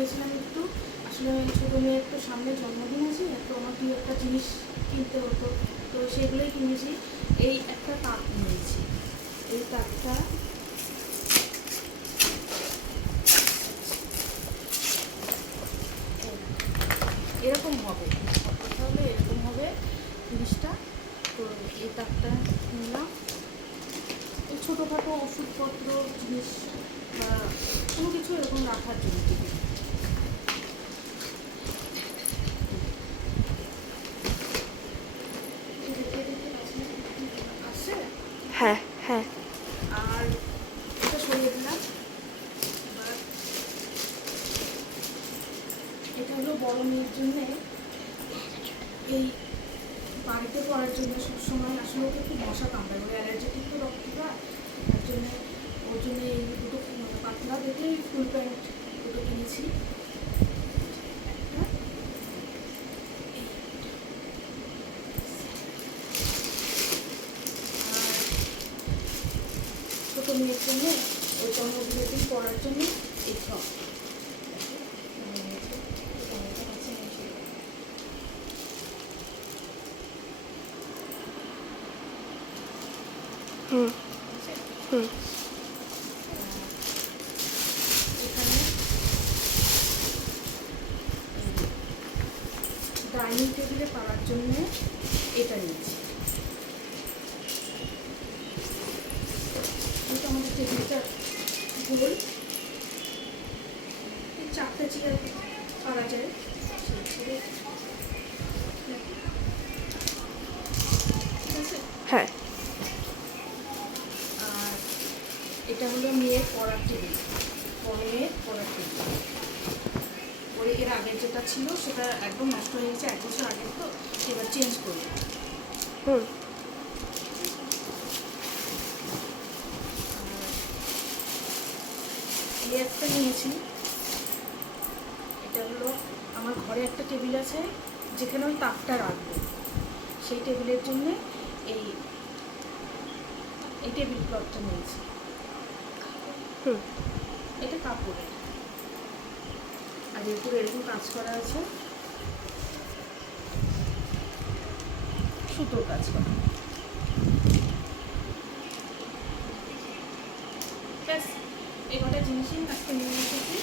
গিয়েছিলাম একটু, আসলে ছোটো মেয়ের তো সামনে জন্মদিন আছে, তো আমার কি একটা জিনিস কিনতে হতো, তো সেগুলোই কিনেছি। এই একটা তাক নিয়েছি, এই তাকটা এরকম হবে, তাহলে এরকম হবে জিনিসটা। তো এই তাকটা নিলাম এই ছোটোখাটো ওষুধপত্র জিনিস বা কোনো কিছু এরকম রাখার জন্য। আসছে। হ্যাঁ হ্যাঁ। আর এটা সরিয়ে দিলাম। এবার এটা হলো বড় মেয়ের জন্যে, এই বাড়িতে পড়ার জন্য সবসময় আসলে ওকে একটু মশা কামড়ায়, ওর অ্যালার্জেটিক তো রক্তটা, তার জন্যে ওর জন্য এই দুটো পাতলা দেখে ফুল প্যান্ট দুটো কিনেছি। ছোটো মেয়ের জন্য ওই জন্মদিনের দিন পড়ার জন্য এই ফ্রক। হুম হুম। এখানে ডাইনিং টেবিলে পাড়ার জন্য এটা নিয়েছি। এটা আমাদের টেবিলটা গোল, এই 4টে চেয়ার পাড়া যায়। ঠিক আছে। হ্যাঁ। আর এটা হলো মেয়ের পড়ার টেবিল, বড় মেয়ের পড়ার টেবিল। ওর এর আগের যেটা ছিল সেটা একদম নষ্ট হয়ে গেছে, 1 বছর আগের, তো এবার চেঞ্জ করি। হুম। এই একটা নিয়েছি, এটা হলো আমার ঘরে একটা টেবিল আছে যেখানে ওই তাকটা রাখবো, সেই টেবিলের জন্য এই এই টেবিল ক্লথটা নিয়েছি। হুম। এটা কাপড়ের, আর এর উপরে এরকম কাজ করা আছে, সুতোর কাজ করা। ব্যাস এই কটা জিনিসই আজকে নিয়ে এসেছি।